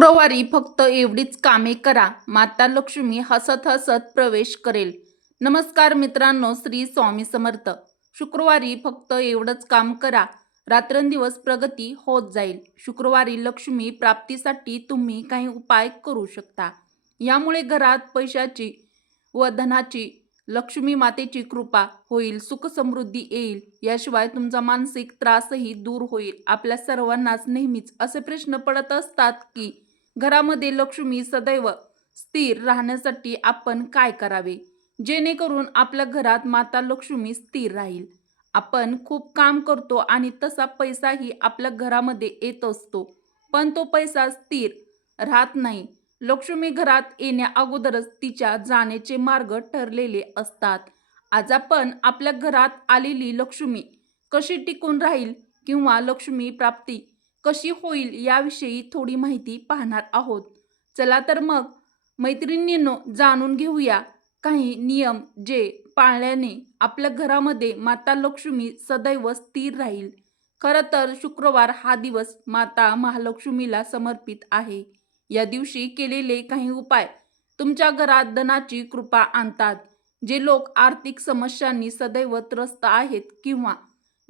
शुक्रवारी फक्त एवढीच कामे करा. माता लक्ष्मी हसत हसत प्रवेश करेल. नमस्कार मित्रांनो श्री स्वामी समर्थ. शुक्रवारी फक्त एवढंच काम करा. रात्रंदिवस प्रगती होत जाईल. शुक्रवारी लक्ष्मी प्राप्तीसाठी तुम्ही काही उपाय करू शकता. यामुळे घरात पैशाची व धनाची लक्ष्मी मातेची कृपा होईल सुख समृद्धी येईल. याशिवाय तुमचा मानसिक त्रासही दूर होईल. आपल्या सर्वांनाच नेहमीच असे प्रश्न पडत असतात की घरामध्ये लक्ष्मी सदैव स्थिर राहण्यासाठी आपण काय करावे? जेणेकरून आपल्या घरात माता लक्ष्मी स्थिर राहील. आपण खूप काम करतो आणि तसा पैसाही आपल्या घरामध्ये येत असतो. पण तो पैसा स्थिर राहत नाही. लक्ष्मी घरात येण्या अगोदरच तिच्या जाण्याचे मार्ग ठरलेले असतात. आज आपण आपल्या घरात आलेली लक्ष्मी कशी टिकून राहील किंवा लक्ष्मी प्राप्ती कशी होईल याविषयी थोडी माहिती पाहणार आहोत. चला तर मग मैत्रिणींनो जाणून घेऊया काही नियम जे पाळल्याने आपल्या घरामध्ये माता लक्ष्मी सदैव स्थिर राहील. खरं तर शुक्रवार हा दिवस माता महालक्ष्मीला समर्पित आहे. या दिवशी केलेले काही उपाय तुमच्या घरात धनाची कृपा आणतात जे लोक आर्थिक समस्यांनी सदैव त्रस्त आहेत किंवा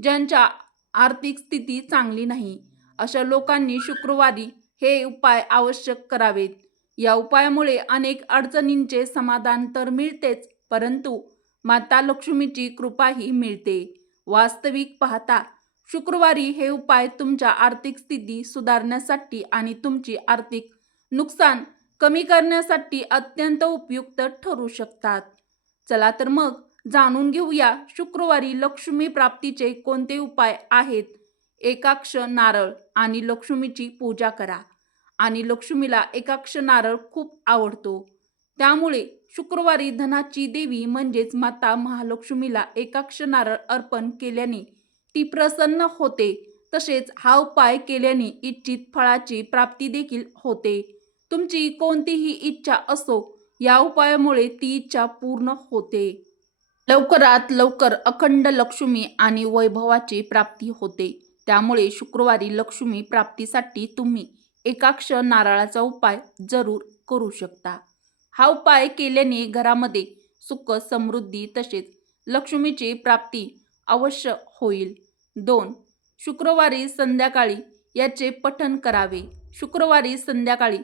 ज्यांच्या आर्थिक स्थिती चांगली नाही. अशा लोकांनी शुक्रवारी हे उपाय आवश्यक करावेत. या उपायामुळे अनेक अडचणींचे समाधान तर मिळतेच परंतु माता लक्ष्मीची कृपाही मिळते. वास्तविक पाहता शुक्रवारी हे उपाय तुमच्या आर्थिक स्थिती सुधारण्यासाठी आणि तुमची आर्थिक नुकसान कमी करण्यासाठी अत्यंत उपयुक्त ठरू शकतात. चला तर मग जाणून घेऊया शुक्रवारी लक्ष्मी प्राप्तीचे कोणते उपाय आहेत? एकाक्ष नारळ आणि लक्ष्मीची पूजा करा. आणि लक्ष्मीला एकाक्ष नारळ खूप आवडतो. त्यामुळे शुक्रवारी धनाची देवी म्हणजेच माता महालक्ष्मीला एकाक्ष नारळ अर्पण केल्याने ती प्रसन्न होते. तसेच हा उपाय केल्याने इच्छित फळाची प्राप्ती देखील होते. तुमची कोणतीही इच्छा असो या उपायामुळे ती इच्छा पूर्ण होते. लवकरात लवकर अखंड लक्ष्मी आणि वैभवाची प्राप्ती होते. त्यामुळे शुक्रवारी लक्ष्मी प्राप्तीसाठी तुम्ही एकाक्ष नारळाचा उपाय जरूर करू शकता. हा उपाय केल्याने घरामध्ये सुख समृद्धी तसेच लक्ष्मीची प्राप्ती अवश्य होईल. दोन शुक्रवारी संध्याकाळी याचे पठन करावे. शुक्रवारी संध्याकाळी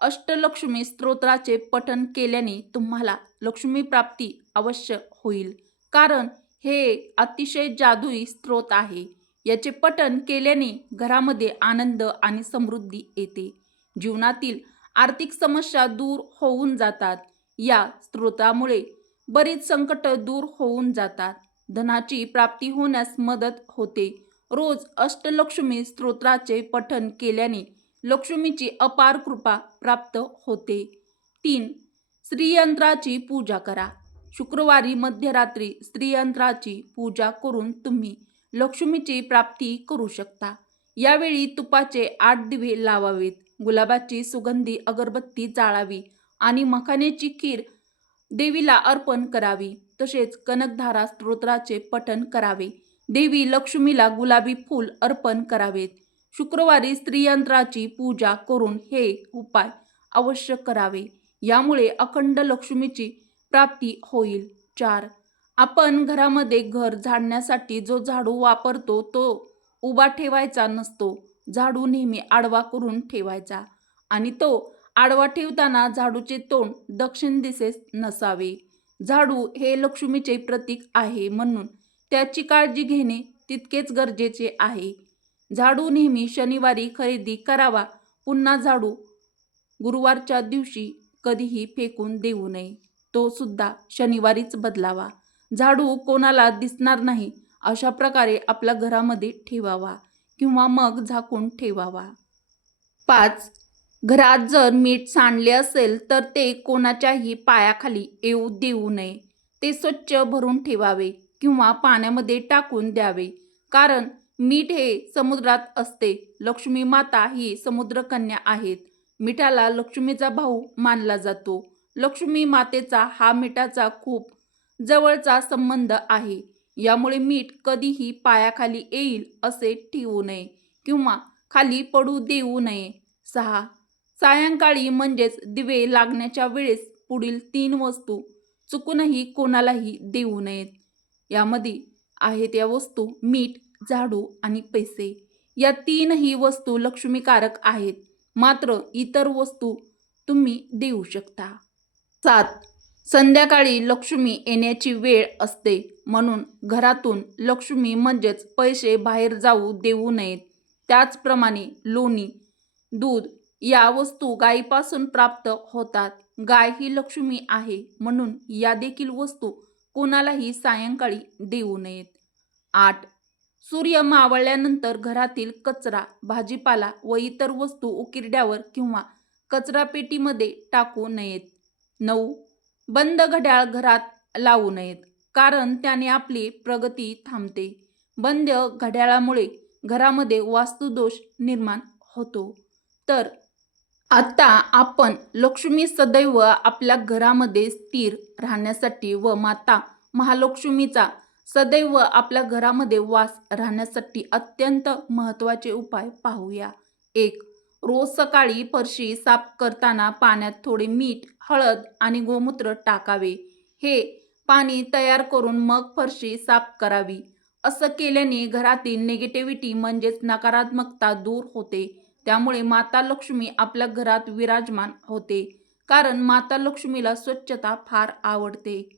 अष्टलक्ष्मी स्तोत्राचे पठन केल्याने तुम्हाला लक्ष्मी प्राप्ती अवश्य होईल. कारण हे अतिशय जादुई स्त्रोत आहे. याचे पठन केल्याने घरामध्ये आनंद आणि समृद्धी येते. जीवनातील आर्थिक समस्या दूर होऊन जातात. या स्त्रोतामुळे बरीच संकट दूर होऊन जातात. धनाची प्राप्ती होण्यास मदत होते. रोज अष्टलक्ष्मी स्तोत्राचे पठन केल्याने लक्ष्मीची अपार कृपा प्राप्त होते. तीन स्त्रीयंत्राची पूजा करा. शुक्रवारी मध्यरात्री स्त्रीयंत्राची पूजा करून तुम्ही लक्ष्मीची प्राप्ती करू शकता. यावेळी तुपाचे आठ दिवे लावावेत. गुलाबाची सुगंधी अगरबत्ती जाळावी आणि मखानेची खीर देवीला अर्पण करावी. तसेच कनकधारा स्तोत्राचे पठण करावे. देवी लक्ष्मीला गुलाबी फूल अर्पण करावेत. शुक्रवारी स्त्रीयंत्राची पूजा करून हे उपाय अवश्य करावे. यामुळे अखंड लक्ष्मीची प्राप्ती होईल. चार आपण घरामध्ये घर झाडण्यासाठी जो झाडू वापरतो तो उभा ठेवायचा नसतो. झाडू नेहमी आडवा करून ठेवायचा आणि तो आडवा ठेवताना झाडूचे तोंड दक्षिण दिशेस नसावे. झाडू हे लक्ष्मीचे प्रतीक आहे म्हणून त्याची काळजी घेणे तितकेच गरजेचे आहे. झाडू नेहमी शनिवारी खरेदी करावा पुन्हा झाडू गुरुवारच्या दिवशी कधीही फेकून देऊ नये. तो सुद्धा शनिवारीच बदलावा. झाडू कोणाला दिसणार नाही अशा प्रकारे आपल्या घरामध्ये ठेवावा किंवा मग झाकून ठेवावा. पाच घरात जर मीठ सांडले असेल तर ते कोणाच्याही पायाखाली येऊ देऊ नये. ते स्वच्छ भरून ठेवावे किंवा पाण्यामध्ये टाकून द्यावे. कारण मीठ हे समुद्रात असते. लक्ष्मी माता ही समुद्रकन्या आहेत. मिठाला लक्ष्मीचा भाऊ मानला जातो. लक्ष्मी मातेचा हा मिठाचा खूप जवळचा संबंध आहे. यामुळे मीठ कधीही पायाखाली येईल असे ठेवू नये किंवा खाली पडू देऊ नये. सहा. सायंकाळी म्हणजेच दिवे लागण्याच्या वेळेस पुढील तीन वस्तू चुकूनही कोणालाही देऊ नयेत. यामध्ये आहेत या वस्तू मीठ झाडू आणि पैसे. या तीनही वस्तू लक्ष्मीकारक आहेत. मात्र इतर वस्तू तुम्ही देऊ शकता. सात. संध्याकाळी लक्ष्मी येण्याची वेळ असते म्हणून घरातून लक्ष्मी म्हणजेच पैसे बाहेर जाऊ देऊ नयेत. त्याचप्रमाणे लोणी दूध या वस्तू गायीपासून प्राप्त होतात. गाय ही लक्ष्मी आहे म्हणून या देखील वस्तू कोणालाही सायंकाळी देऊ नयेत. आठ. सूर्य मावळल्यानंतर घरातील कचरा भाजीपाला व इतर वस्तू उकिरड्यावर किंवा कचरापेटीमध्ये टाकू नयेत. नऊ. बंद घड्याळ घरात लावू नयेत कारण त्याने आपली प्रगती थांबते. बंद घड्याळामुळे घरामध्ये वास्तुदोष निर्माण होतो. तर आता आपण लक्ष्मी सदैव आपल्या घरामध्ये स्थिर राहण्यासाठी व माता महालक्ष्मीचा सदैव आपल्या घरामध्ये वास राहण्यासाठी अत्यंत महत्त्वाचे उपाय पाहूया. एक रोज सकाळी फरशी साफ करताना पाण्यात थोडे मीठ हळद आणि गोमूत्र टाकावे. हे पाणी तयार करून मग फरशी साफ करावी. असं केल्याने घरातील निगेटिव्हिटी म्हणजेच नकारात्मकता दूर होते. त्यामुळे माता लक्ष्मी आपल्या घरात विराजमान होते. कारण माता लक्ष्मीला स्वच्छता फार आवडते.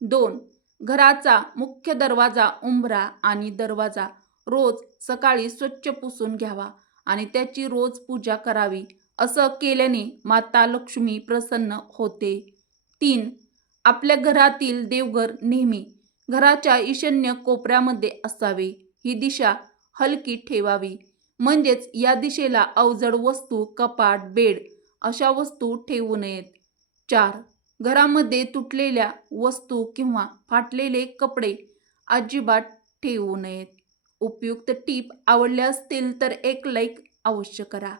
दोन घराचा मुख्य दरवाजा उंबरा आणि दरवाजा रोज सकाळी स्वच्छ पुसून घ्यावा. आणि त्याची रोज पूजा करावी असं केल्याने माता लक्ष्मी प्रसन्न होते. तीन आपल्या घरातील देवघर नेहमी घराच्या ईशान्य कोपऱ्यामध्ये असावे. ही दिशा हलकी ठेवावी. म्हणजेच या दिशेला अवजड वस्तू कपाट बेड अशा वस्तू ठेवू नयेत. चार घरामध्ये तुटलेल्या वस्तू किंवा फाटलेले कपडे अजिबात ठेवू नयेत. उपयुक्त टीप आवडल्या असतील तर एक लाईक अवश्य करा.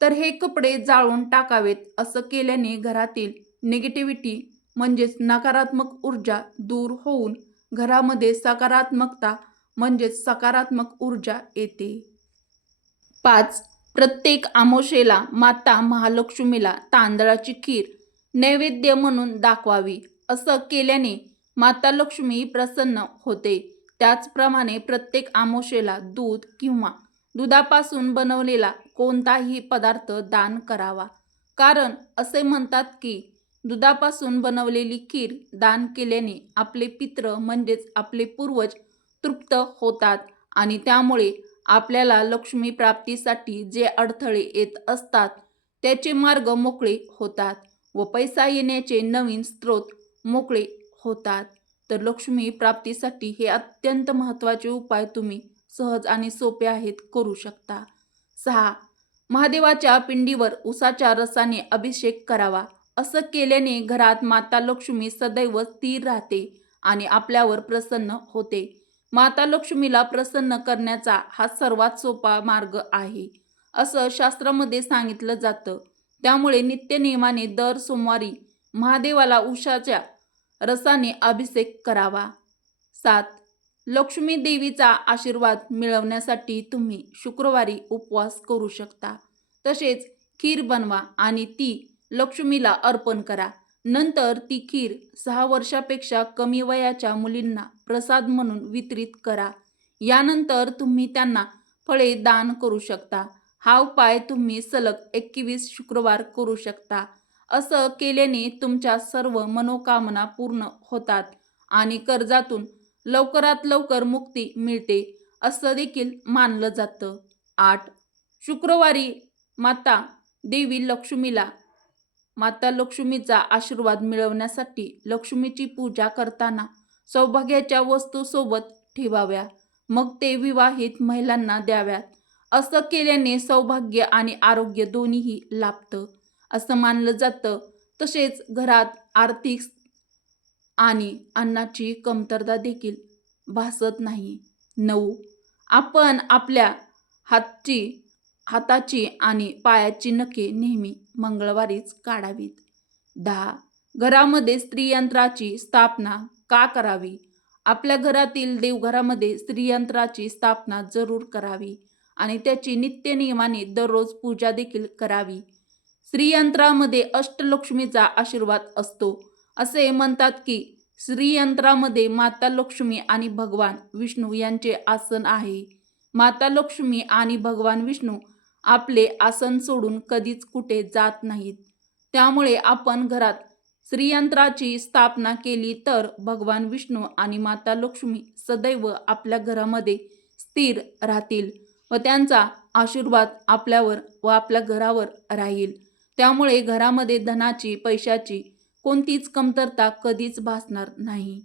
तर हे कपडे जाळून टाकावेत असं केल्याने घरातील निगेटिव्हिटी म्हणजेच नकारात्मक ऊर्जा दूर होऊन घरामध्ये सकारात्मकता म्हणजेच सकारात्मक ऊर्जा येते. पाच प्रत्येक आमोशेला माता महालक्ष्मीला तांदळाची खीर नैवेद्य म्हणून दाखवावी असं केल्याने माता लक्ष्मी प्रसन्न होते. त्याचप्रमाणे प्रत्येक आमोशेला दूध किंवा दुधापासून बनवलेला कोणताही पदार्थ दान करावा. कारण असे म्हणतात की दुधापासून बनवलेली खीर दान केल्याने आपले पित्र म्हणजेच आपले पूर्वज तृप्त होतात आणि त्यामुळे आपल्याला लक्ष्मी प्राप्तीसाठी जे अडथळे येत असतात त्याचे मार्ग मोकळे होतात व पैसा येण्याचे नवीन स्रोत मोकळे होतात. तर लक्ष्मी प्राप्तीसाठी हे अत्यंत महत्त्वाचे उपाय तुम्ही सहज आणि सोपे आहेत करू शकता. सहा महादेवाच्या पिंडीवर उसाच्या रसाने अभिषेक करावा. असं केल्याने घरात माता लक्ष्मी सदैव स्थिर राहते आणि आपल्यावर प्रसन्न होते. माता लक्ष्मीला प्रसन्न करण्याचा हा सर्वात सोपा मार्ग आहे. असं शास्त्रामध्ये सांगितलं जातं. त्यामुळे नित्यनियमाने दर सोमवारी महादेवाला उषाच्या रसाने अभिषेक करावा. सात लक्ष्मी देवीचा आशीर्वाद मिळवण्यासाठी तुम्ही शुक्रवारी उपवास करू शकता. तसेच खीर बनवा आणि ती लक्ष्मीला अर्पण करा. नंतर ती खीर सहा वर्षापेक्षा कमी वयाच्या मुलींना प्रसाद म्हणून वितरित करा. यानंतर तुम्ही त्यांना फळे दान करू शकता. हा उपाय तुम्ही सलग एकवीस शुक्रवार करू शकता. असं केल्याने तुमच्या सर्व मनोकामना पूर्ण होतात आणि कर्जातून लवकरात लवकर मुक्ती मिळते असं देखील मानलं जातं. आठ. शुक्रवारी माता देवी लक्ष्मीला माता लक्ष्मीचा आशीर्वाद मिळवण्यासाठी लक्ष्मीची पूजा करताना सौभाग्याच्या वस्तूसोबत ठेवाव्या मग ते विवाहित महिलांना द्याव्यात. असं केल्याने सौभाग्य आणि आरोग्य दोन्हीही लाभतं. असं मानलं जातं. तसेच घरात आर्थिक आणि अन्नाची कमतरता देखील भासत नाही. नऊ आपण आपल्या हातची हाताची आणि पायाची नखे नेहमी मंगळवारीच काढावीत. दहा घरामध्ये स्त्रीयंत्राची स्थापना का करावी? आपल्या घरातील देवघरामध्ये स्त्रीयंत्राची स्थापना जरूर करावी आणि त्याची नित्यनियमाने दररोज पूजा देखील करावी. श्रीयंत्रामध्ये अष्टलक्ष्मीचा आशीर्वाद असतो. असे म्हणतात की श्रीयंत्रामध्ये माता लक्ष्मी आणि भगवान विष्णू यांचे आसन आहे. माता लक्ष्मी आणि भगवान विष्णू आपले आसन सोडून कधीच कुठे जात नाहीत. त्यामुळे आपण घरात श्रीयंत्राची स्थापना केली तर भगवान विष्णू आणि माता लक्ष्मी सदैव आपल्या घरामध्ये स्थिर राहतील व त्यांचा आशीर्वाद आपल्यावर व आपल्या घरावर राहील. त्यामुळे घरामध्ये धनाची पैशाची कोणतीच कमतरता कधीच भासणार नाही.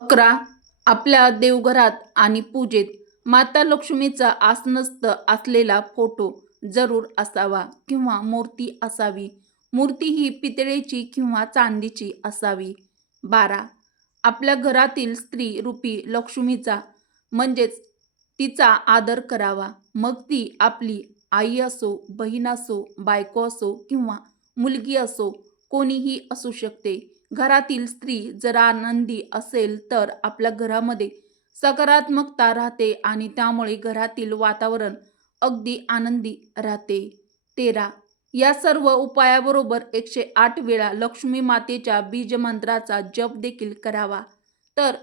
अकरा. आपल्या देवघरात आणि पूजेत माता लक्ष्मीचा आसनस्थ असलेला फोटो जरूर असावा किंवा मूर्ती असावी. मूर्ती ही पितळेची किंवा चांदीची असावी. बारा. आपल्या घरातील स्त्री रूपी लक्ष्मीचा म्हणजेच तिचा आदर करावा. मग ती आपली आई असो बहीण असो बायको असो किंवा मुलगी असो कोणीही असू शकते. घरातील स्त्री जर आनंदी असेल तर आपल्या घरामध्ये सकारात्मकता राहते आणि त्यामुळे घरातील वातावरण अगदी आनंदी राहते. तेरा. या सर्व उपायाबरोबर एकशे आठ वेळा लक्ष्मी मातेच्या बीजमंत्राचा जप देखील करावा. तर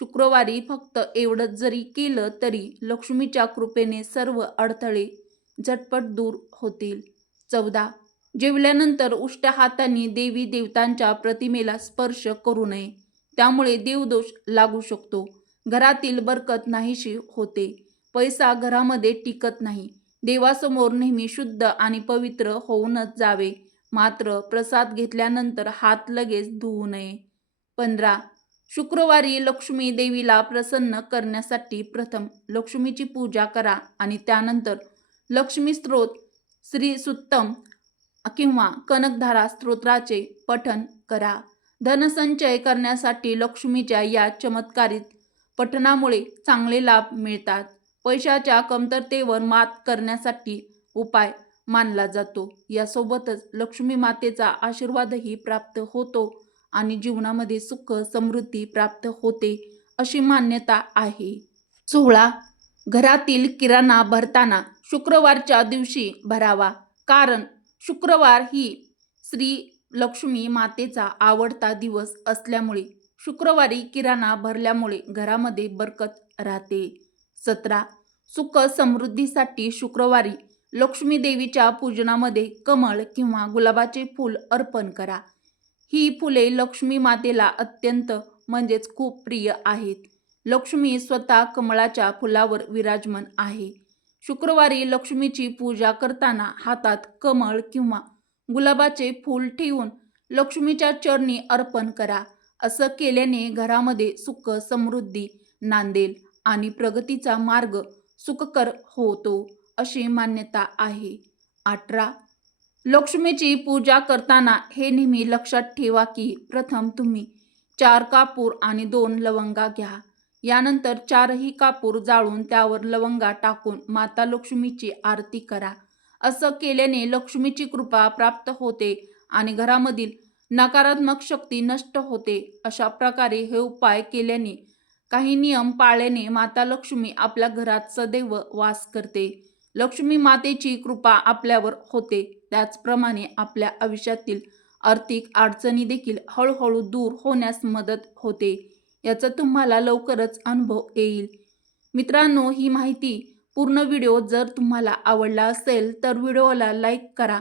शुक्रवारी फक्त एवढंच जरी केलं तरी लक्ष्मीच्या कृपेने सर्व अडथळे झटपट दूर होतील. चौदा. जेवल्यानंतर उष्ट हाताने देवी देवतांच्या प्रतिमेला स्पर्श करू नये. त्यामुळे देवदोष लागू शकतो. घरातील बरकत नाहीशी होते. पैसा घरामध्ये टिकत नाही. देवासमोर नेहमी शुद्ध आणि पवित्र होऊनच जावे. मात्र प्रसाद घेतल्यानंतर हात लगेच धुवू नये. पंधरा. शुक्रवारी लक्ष्मी देवीला प्रसन्न करण्यासाठी प्रथम लक्ष्मीची पूजा करा आणि त्यानंतर लक्ष्मी स्त्रोत श्री सुत्तम किंवा कनकधारा स्तोत्राचे पठन करा. धनसंचय करण्यासाठी लक्ष्मीच्या या चमत्कारित पठणामुळे चांगले लाभ मिळतात. पैशाच्या कमतरतेवर मात करण्यासाठी उपाय मानला जातो. यासोबतच लक्ष्मी मातेचा आशीर्वादही प्राप्त होतो. आणि जीवनामध्ये सुख समृद्धी प्राप्त होते अशी मान्यता आहे. सोहळा घरातील किराणा भरताना शुक्रवारच्या दिवशी भरावा कारण शुक्रवार ही श्री लक्ष्मी मातेचा आवडता दिवस असल्यामुळे शुक्रवारी किराणा भरल्यामुळे घरामध्ये बरकत राहते. सतरा. सुख समृद्धीसाठी शुक्रवारी लक्ष्मी देवीच्या पूजनामध्ये कमळ किंवा गुलाबाचे फूल अर्पण करा. ही फुले लक्ष्मी मातेला अत्यंत म्हणजेच खूप प्रिय आहेत. लक्ष्मी स्वतः कमळाच्या फुलावर विराजमान आहे. शुक्रवारी लक्ष्मीची पूजा करताना हातात कमळ किंवा गुलाबाचे फूल ठेवून लक्ष्मीच्या चरणी अर्पण करा. असं केल्याने घरामध्ये सुख समृद्धी नांदेल आणि प्रगतीचा मार्ग सुखकर होतो अशी मान्यता आहे. अठरा लक्ष्मीची पूजा करताना हे नेहमी लक्षात ठेवा की प्रथम तुम्ही चार कापूर आणि दोन लवंगा घ्या. यानंतर चारही कापूर जाळून त्यावर लवंगा टाकून माता लक्ष्मीची आरती करा. असं केल्याने लक्ष्मीची कृपा प्राप्त होते आणि घरामधील नकारात्मक शक्ती नष्ट होते. अशा प्रकारे हे उपाय केल्याने काही नियम पाळल्याने माता लक्ष्मी आपल्या घरात सदैव वास करते. लक्ष्मी मातेची कृपा आपल्यावर होते. त्याचप्रमाणे आपल्या आयुष्यातील आर्थिक अडचणी देखील हळूहळू दूर होण्यास मदत होते. याचा तुम्हाला लवकरच अनुभव येईल. मित्रांनो ही माहिती पूर्ण व्हिडिओ जर तुम्हाला आवडला असेल तर व्हिडिओला लाईक करा.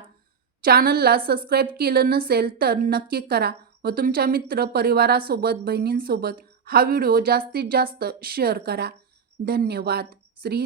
चॅनलला सबस्क्राईब केलं नसेल तर नक्की करा व तुमच्या मित्र परिवारासोबत बहिणींसोबत हा व्हिडिओ जास्तीत जास्त शेअर करा. धन्यवाद. श्री